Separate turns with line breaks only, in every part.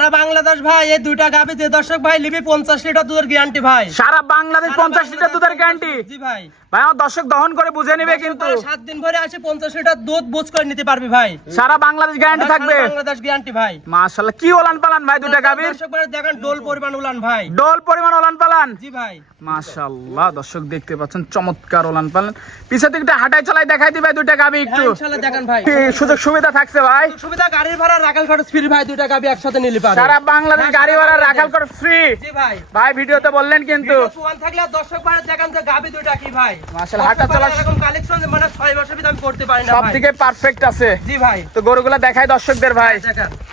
সারা বাংলাদেশ ভাই এই দুইটা গাভি যে দর্শক ভাই লিবি পঞ্চাশ লিটার দুধের গ্যারান্টি ভাই।
সারা বাংলাদেশ পঞ্চাশ লিটার দুধের গ্যারান্টি
জি ভাই।
ভাই আমার দর্শক দহন করে বুঝে নিবে কিন্তু।
সাত দিন ভরে আসে পঞ্চাশ লিটার দুধ বুঝ করে নিতে পারবি ভাই।
সারা বাংলাদেশ গ্যারান্টি থাকবে।
বাংলাদেশ গ্যারান্টি ভাই।
মাশাআল্লাহ কি ওলান পালান ভাই দুটা গাভীর?
দর্শক ভাই দেখেন ডোল পরিমাণ উলান ভাই।
ডোল পরিমাণ ওলান পালান?
জি ভাই।
মাশাআল্লাহ দর্শক দেখতে পাচ্ছেন চমৎকার ওলান পালান। পিছের দিকটা হাঁটাই চলাই দেখাই দিবে দুইটা গাভী
হ্যাঁ
একটু।
ইনশাআল্লাহ দেখেন ভাই।
সুযোগ সুবিধা থাকছে ভাই?
সুবিধা গাড়ির ভাড়া রাখাল খরচ ফ্রি ভাই দুইটা গাভি একসাথে নিলে পারবে
সারা বাংলাদেশ
হ্যাঁ,
গাড়ি ভাড়া রাখাল করে ফ্রি
জি ভাই।
ভাই ভিডিওতে বললেন কিন্তু।
থাকলে দর্শক ভাই দেখেন যে গাভি দুইটা কি ভাই?
মাশাআল্লাহ, হাঁটা চলা-
কালেকশন মানে ছয় মাসের আমি করতে পারি না
সব
ভাই
পারফেক্ট আছে।
জি ভাই।
তো গরুগুলা দেখাই দর্শকদের ভাই।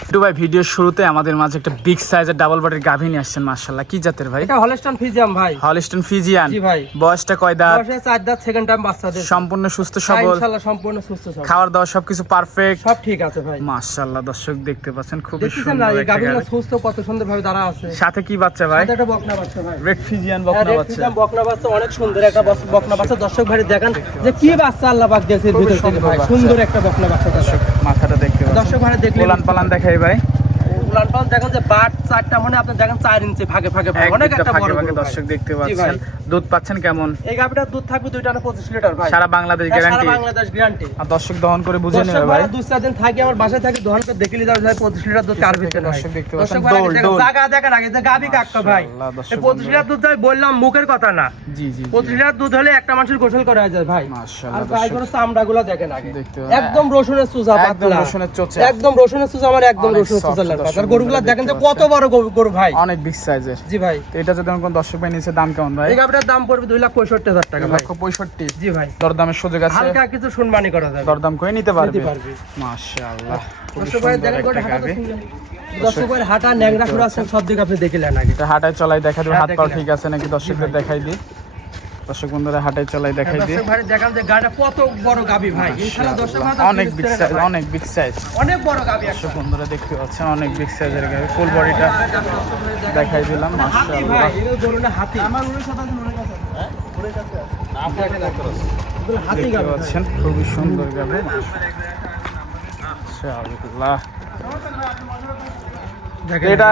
একটু ভাই ভিডিওর শুরুতে আমাদের মাঝে একটা বিগ সাইজের ডাবল বডির গাভী নিয়ে আসছেন মাশাআল্লাহ। কি জাতের ভাই?
এটা হলস্টন ফিজিয়াম ভাই।
হলিস্টন ফিজিয়ান
জি ভাই।
বয়সটা কয় দাঁত?
বয়সে চার দাঁত সেকেন্ড টাইম বাচ্চাদের।
সম্পূর্ণ সুস্থ
হ্যাঁ,
সবল?
ইনশাআল্লাহ সম্পূর্ণ সুস্থ সবল।
খাওয়ার দাওয়া সবকিছু পারফেক্ট
সব ঠিক আছে ভাই।
মাশাআল্লাহ দর্শক দেখতে পাচ্ছেন
না
সুন্দর একটা
গাভিগুলো সুস্থ কত সুন্দর ভাবে দাঁড়া আছে।
সাথে কি বাচ্চা ভাই?
সাথে একটা বকনা বাচ্চা ভাই।
রেড ফিজিয়ান
হ্যাঁ,
বকনা বাচ্চা।
বকনা বাচ্চা অনেক সুন্দর একটা বকনা বাচ্চা। দর্শক ভাই দেখেন যে কি বাচ্চা আল্লাহ পাক দিয়েছে ভিতর থেকে
সুন্দর
ভাই সুন্দর একটা বকনা বাচ্চা দর্শক
মাথাটা দেখতে
দর্শক ভাই দেখলে
পোলান দেখাই ভাই।
উলান পালান দেখেন যে বাট চারটা মানে আপনি দেখেন চার ইঞ্চি ভাগে ভাগে ভাগে অনেক একটা বড়
দর্শক দেখতে পাচ্ছেন। দুধ পাচ্ছেন কেমন?
এই গাভিটার দুধ থাকবে দুইটা না পঁচিশ লিটার ভাই।
সারা বাংলাদেশ
হ্যাঁ, সারা বাংলাদেশ গ্যারান্টি
আর দর্শক দহন করে বুঝে নেবে ভাই
ভাই। দুই চার দিন থাকি আমার বাসায় থাকি দোকান করে দেখে নিতে হবে পঁচিশ লিটার দুধ কার ভিতরে
দর্শক দেখতে পাচ্ছেন, দোল, দোল।
জাগা দেখেন আগে যে গাভি ভাই। এই পঁচিশ লিটার দুধ আমি বললাম মুখের কথা না।
জি জি।
পঁচিশ লিটার দুধ হলে একটা মানুষের গোসল করা যায় ভাই।
মাশাআল্লাহ,
আর গাই গরুর চামড়া গুলো দেখেন আগে। একদম রসুনের সুজা
একদম
পাতলা।
রসুনের চোচা।
একদম রসুনের সুজা আমার একদম রসুনের সুজা লাগবে গরুগুলো দেখেন যে কত বড় গরু- ভাই।
অনেক বিগ সাইজের
জি ভাই।
তো এটা যদি কোন দর্শক ভাই নিচে দাম কেমন ভাই?
এই গাভিটার দাম পড়বে দুই লাখ পঁয়ষট্টি হাজার টাকা ভাই।
লক্ষ পঁয়ষট্টি।
জি ভাই।
দরদামের সুযোগ আছে।
হালকা কিছু করা যাবে।
দরদাম করে নিতে পারবে। মাশাআল্লাহ।
দর্শক ভাই দেখেন গোটা হাঁটা হাঁটা ন্যাংরা সব দিকে আপনি দেখিলেন আগে।
এটা হাঁটায় চলাই দেখা
হ্যাঁ,
হাত পা ঠিক আছে নাকি দর্শকদের দেখাই দিই। দর্শক বন্ধুরা হাঁটায় চলাই দেখাই দিই
ভাই দেখান যে গাড়িটা কত বড় গাভি ভাই। ইনশাআল্লাহ দর্শক
অনেক বিগ সাইজ অনেক বিগ সাইজ
অনেক বড় একটা।
দর্শক বন্ধুরা দেখতে পাচ্ছেন অনেক বিগ সাইজের গাভী। ফুল বডিটা দেখাই দিলাম
হাতি
মাশাআল্লাহ।
ভাই হাতি। আমার উড়ে সাথে আছে মনে কাছে হ্যাঁ? হাতি
খুবই সুন্দর গাভী। মাশাআল্লাহ। এটা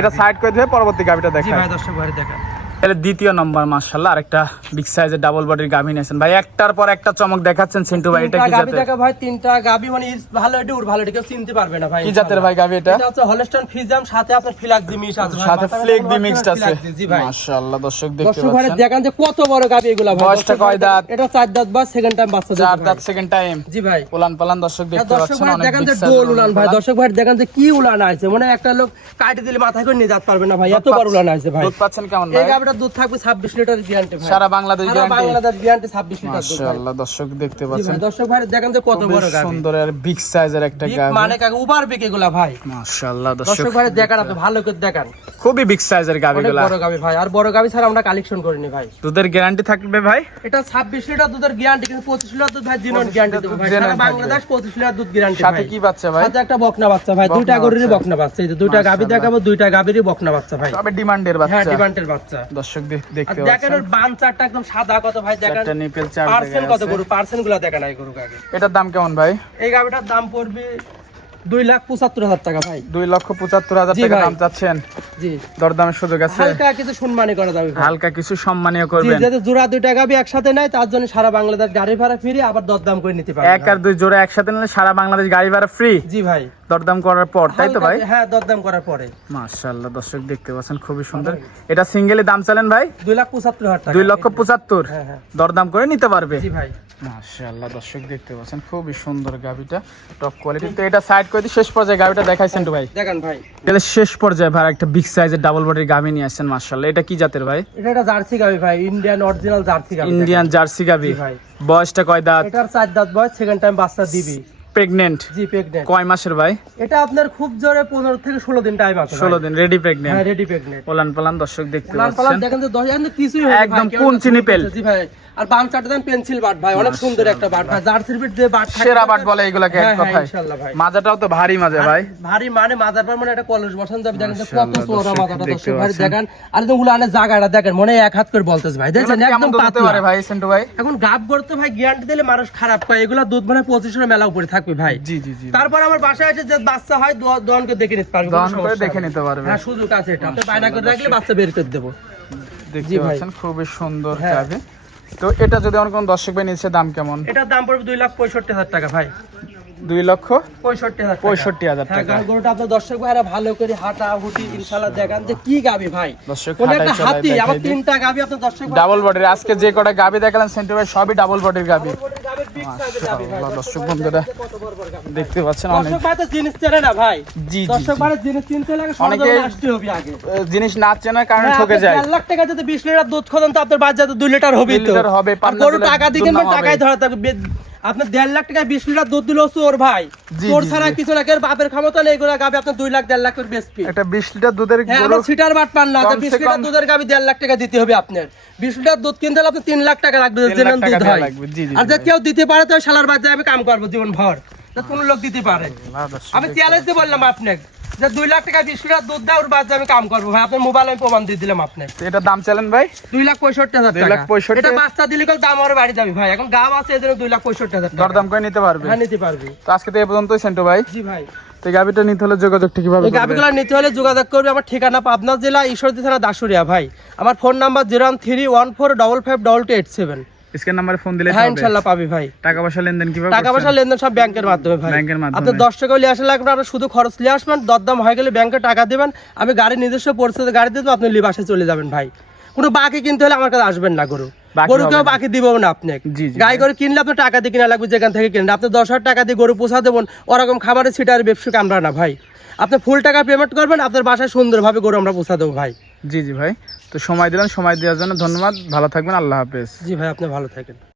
এটা সাইড করে দিয়ে পরবর্তী গাভীটা
জি ভাই দর্শক ভাই দেখেন।
তাহলে দ্বিতীয় নম্বর মাশাআল্লাহ আরেকটা বিগ সাইজের ডাবল বডির গাভী নিয়েছেন। ভাই একটার পর একটা চমক দেখাচ্ছেন সিন্টু ভাই এটা কি
গাভি
জাতের?
দেখা ভাই তিনটা গাভি মানে ভালো এটা উর ভালো এটা কেউ চিনতে পারবে না ভাই
কি জাতের ভাই গাভী এটা?
এটা হচ্ছে হলস্টন ফিজাম সাথে আপনার ফিলাক্সি মিক্স আছে
সাথে
হলস্টাইন
মিক্সড আছে।
জি ভাই।
মাশাআল্লাহ দর্শক দেখতে পাচ্ছেন
দর্শক ভাই দেখেন যে কত বড় গাভি এগুলা ভাই
বয়সটা কয় দাঁত?
এটা চার দাঁত বা সেকেন্ড টাইম বাচ্চা
চার দাঁত সেকেন্ড টাইম
জি ভাই।
উলান পালান দর্শক
আর
দেখতে
দর্শক
পাচ্ছেন
ভাই
অনেক
দেখেন যে ডোল উলান ভাই দর্শক ভাই দেখেন যে কি উলান আছে মানে একটা লোক কাটে দিলে মাথায় করে নিয়ে যেতে পারবে না ভাই এত বড় উলান আছে ভাই।
দুধ পাচ্ছেন কেমন
এই
ভাই?
গাভিটার দুধ থাকবে ছাব্বিশ লিটার গ্যারান্টি ভাই।
সারা বাংলাদেশ গ্যারান্টি?
বাংলাদেশ গ্যারান্টি ছাব্বিশ লিটার দুধ
মাশাআল্লাহ দর্শক দেখতে পাচ্ছেন।
দর্শক ভাই দেখেন যে কত বড়
সুন্দর আর বিগ সাইজের একটা
মানে কাকে? উবার এগুলা ভাই।
মাশাআল্লাহ দর্শক
ভাই দেখান আপনি ভালো করে দেখান।
খুবই বিগ সাইজের গাভীগুলা।
বড় ভাই আর বড় ছাড়া আমরা কালেকশন করিনি ভাই।
দুধের গ্যারান্টি থাকবে ভাই?
এটা ছাব্বিশ লিটার দুধের গ্যারান্টি কিন্তু পঁচিশ লিটার দুধ ভাই জিনন গ্যারান্টি দেবো ভাই। সারা বাংলাদেশ পঁচিশ লিটার দুধ গ্যারান্টি
সাথে কি বাচ্চা ভাই?
সাথে একটা বকনা বাচ্চা ভাই দুইটা গরুরই বকনা বাচ্চা। এই যে দুইটা গাভি দেখাবো দুইটা গাভীরই বকনা বাচ্চা ভাই।
তবে ডিমান্ডের
হ্যাঁ ডিমান্ডের বাচ্চা।
দর্শক দেখতে
দেখেন ওর বান চারটা একদম সাদা কত ভাই দেখেন
চারটা নিপেল চার জায়গায়
কত গরু? পার্সেন্টগুলা দেখেন এই গরু আগে।
এটার দাম কেমন ভাই?
এই গাভিটার দাম পড়বে দুই লাখ পঁচাত্তর হাজার টাকা ভাই।
দুই লক্ষ পঁচাত্তর হাজার টাকা দাম চাচ্ছেন।
জি।
দরদামের সুযোগ আছে।
হালকা কিছু সম্মানী করা যাবে
হালকা কিছু সম্মানীয় করবেন।
যাতে জোড়া দুইটা গাবি একসাথে নেয় তার জন্য সারা বাংলাদেশ গাড়ি ভাড়া ফিরে আবার দরদাম করে নিতে পারবে
এক আর দুই জোড়া একসাথে নিলে সারা বাংলাদেশ গাড়ি ভাড়া ফ্রি
জি ভাই।
দরদাম করার পর তাই তো ভাই?
হ্যাঁ দরদাম করার পরে।
মাশাআল্লাহ দর্শক দেখতে পাচ্ছেন খুবই সুন্দর। এটা সিঙ্গেলে দাম চালেন ভাই?
দুই লাখ পঁচাত্তর হাজার টাকা।
দুই লক্ষ পঁচাত্তর?
হ্যাঁ হ্যাঁ।
দরদাম করে নিতে পারবে?
জি ভাই।
মাশাআল্লাহ দর্শক দেখতে পাচ্ছেন খুবই সুন্দর গাবিটা টপ কোয়ালিটি তো এটা সাইড করে শেষ পর্যায়ে গাবিটা দেখাইছেন তো ভাই?
দেখেন ভাই।
তাহলে শেষ পর্যায়ে ভাই একটা বিগ সাইজের ডাবল বডির গাবি নিয়ে আসছেন মাশাআল্লাহ এটা কি জাতের ভাই?
এটা একটা জার্সি গাবি ভাই ইন্ডিয়ান অরিজিনাল জার্সি গাবি
ইন্ডিয়ান জার্সি গাবি।
ভাই।
বয়সটা কয় দাঁত?
এটার চার দাঁত বয়স সেকেন্ড টাইম বাচ্চা দিবি।
প্রেগনেন্ট
জি প্রেগনেন্ট
কয় মাসের ভাই?
এটা আপনার খুব জোরে পনেরো থেকে ষোলো দিন টাইম আছে
ষোলো দিন রেডি প্রেগনেন্ট
হ্যাঁ রেডি প্রেগনেন্ট
পোলান পালান দর্শক দেখতে
লাল পালান
পাচ্ছেন
দেখেন তো দশ কিছুই ভাই,
একদম কোন চিনি পেল?
জি ভাই। আর বাম চারটা দেন পেন্সিল বাট ভাই অনেক সুন্দর একটা বাট ভাই জার্সির যে বাট থাকে
সেরা বাট বলে এগুলাকে এক
হ্যাঁ, হ্যাঁ,
কথায়।
ইনশাআল্লাহ ভাই।
মাজাটাও তো ভারী মাজা ভাই।
ভারী মানে মাজার পর মানে একটা কলেজ বসান যাবে দেখেন তো কত
দর্শক
মাজাটা দর্শক ভাই দেখেন আর তো উলানের জায়গাটা দেখেন মনে এক হাত করে বলতেছে ভাই
কেমন
একদম পাতলা।
পারে ভাই সেন্টু ভাই?
এখন গাব করতে ভাই গ্যারান্টি দিলে মানুষ খারাপ পায় এগুলা দুধ মানে পঁচিশের মেলা উপরে থাকবে। থাকবে ভাই।
জি জি জি।
তারপর আমার বাসায় এসে যে বাচ্চা হয় দহন করে দেখে নিতে পারবে
দহন করে দেখে নিতে পারবে।
হ্যাঁ সুযোগ আছে এটা। আপনি বায়না করে রাখলে বাচ্চা বের করে দেবো।
দেখতে পাচ্ছেন খুবই সুন্দর
হ্যাঁ।
তো এটা যদি আমার কোন দর্শক ভাই নিচ্ছে দাম কেমন?
এটার দাম পড়বে দুই লাখ পঁয়ষট্টি হাজার টাকা ভাই।
দুই লক্ষ
পঁয়ষট্টি হাজার টাকা।
পঁয়ষট্টি হাজার
হ্যাঁ, গরুটা আপনার দর্শক ভাইরা ভালো করে হাঁটা হুটি ইনশাল্লাহ দেখান যে কি গাবি ভাই।
দর্শক
হাতি আবার তিনটা গাবি আপনার দর্শক
ডাবল বডির আজকে যে কটা গাবি দেখালেন সেন্টু ভাই সবই ডাবল বডির গাবি। দর্শক বন্ধুরা। দেখতে পাচ্ছেন অনেক
জিনিস চেনে না ভাই।
জি, জি,
দর্শক ভাই জিনিস চিনতে লাগে
অনেকেই-
হবে আগে।
জিনিস না চেনার কারণে
হ্যাঁ,
ঠকে যায়।
দেড় লাখ টাকা যদি বিশ লিটার দুধ খোঁজেন তো আপনার বাচ্চা দুই লিটার হবে
লিটার
গরু টাকা। টাকায় ধরা থাকবে। আপনার দেড় লাখ টাকায় বিশ লিটার দুধ দিল চোর ভাই। চোর ছাড়া কিছু না কেউ বাপের ক্ষমতা নেই এগুলো গাবে আপনার দুই লাখ দেড় লাখ করে বেচবি।
একটা বিশ লিটার দুধের
হ্যাঁ সিটার বাট পান না বিশ লিটার দুধের গাবি দেড় লাখ টাকা দিতে হবে আপনার। বিশ লিটার দুধ কিনতে হলে আপনার তিন লাখ টাকা লাগবে জেনারেল দুধ হয়। আর
যদি
যে কেউ দিতে পারে তো শালার বাজারে আমি কাম করব জীবন ভর কোন লোক দিতে পারে। আমি চ্যালেঞ্জ দিয়ে বললাম আপনাকে। যে দুই লাখ টাকা বিশ লিটার দুধ দেওয়ার বাচ্চা আমি কাম করব। ভাই আপনার মোবাইল আমি প্রমাণ দিয়ে দিলাম
পাচ্ছেন। এটার দাম চালেন ভাই?
দুই লাখ পঁয়ষট্টি হাজার
দুই লাখ পঁয়ষট্টি?
এটা বাচ্চা দিলে কল দাম আরও বাড়ি যাবে ভাই। এখন গাম আছে এই জন্য দুই লাখ পঁয়ষট্টি হাজার
দরদাম করে নিতে পারবে?
হ্যাঁ নিতে পারবি।
তো আজকে তো এই পর্যন্তই সেন্টু ভাই।
জি ভাই।
তো গাবিটা নিতে হলে যোগাযোগটা কীভাবে?
গাভিগুলো নিতে হলে যোগাযোগ করবে আমার ঠিকানা পাবনা জেলা ঈশ্বরদী থানা দাসুরিয়া ভাই। আমার phone number zero one three one four double five double two eight seven.
Scan নাম্বারে ফোন দিলে
হ্যাঁ পাবি ভাই।
টাকা পয়সা লেনদেন কীভাবে
টাকা পয়সা লেনদেন সব ব্যাংকের মাধ্যমে ভাই।
ব্যাংকের মাধ্যমে।
আপনার দশ টাকা নিয়ে আসলে লাগবে শুধু খরচ নিয়ে আসবেন দরদাম হয়ে গেলে ব্যাংকে টাকা দেবেন। আমি গাড়ি নিজস্ব গাড়ি দিয়ে আপনি লিবাসে চলে যাবেন ভাই। কোনো বাকি কিনতে হলে আমার কাছে আসবেন না গরু।
বাকি
গরু কেউ বাকি দিব না আপনি। গাই গরু কিনলে আপনার টাকা দিয়ে কিনা লাগবে যেখান থেকে কিনেন। আপনি দশ হাজার টাকা দিয়ে গরু পোষা দেবেন ওরকম খাবারের সিটার ব্যবসাকে আমরা না ভাই। আপনি ফুল টাকা পেমেন্ট করবেন আপনার বাসায় সুন্দরভাবে গরু আমরা পোষা দেবো ভাই।
জি জি ভাই। তো সময় দিলেন সময় দেওয়ার জন্য ধন্যবাদ। ভালো থাকবেন, আল্লাহ হাফেজ।
জি ভাই আপনি ভালো থাকেন।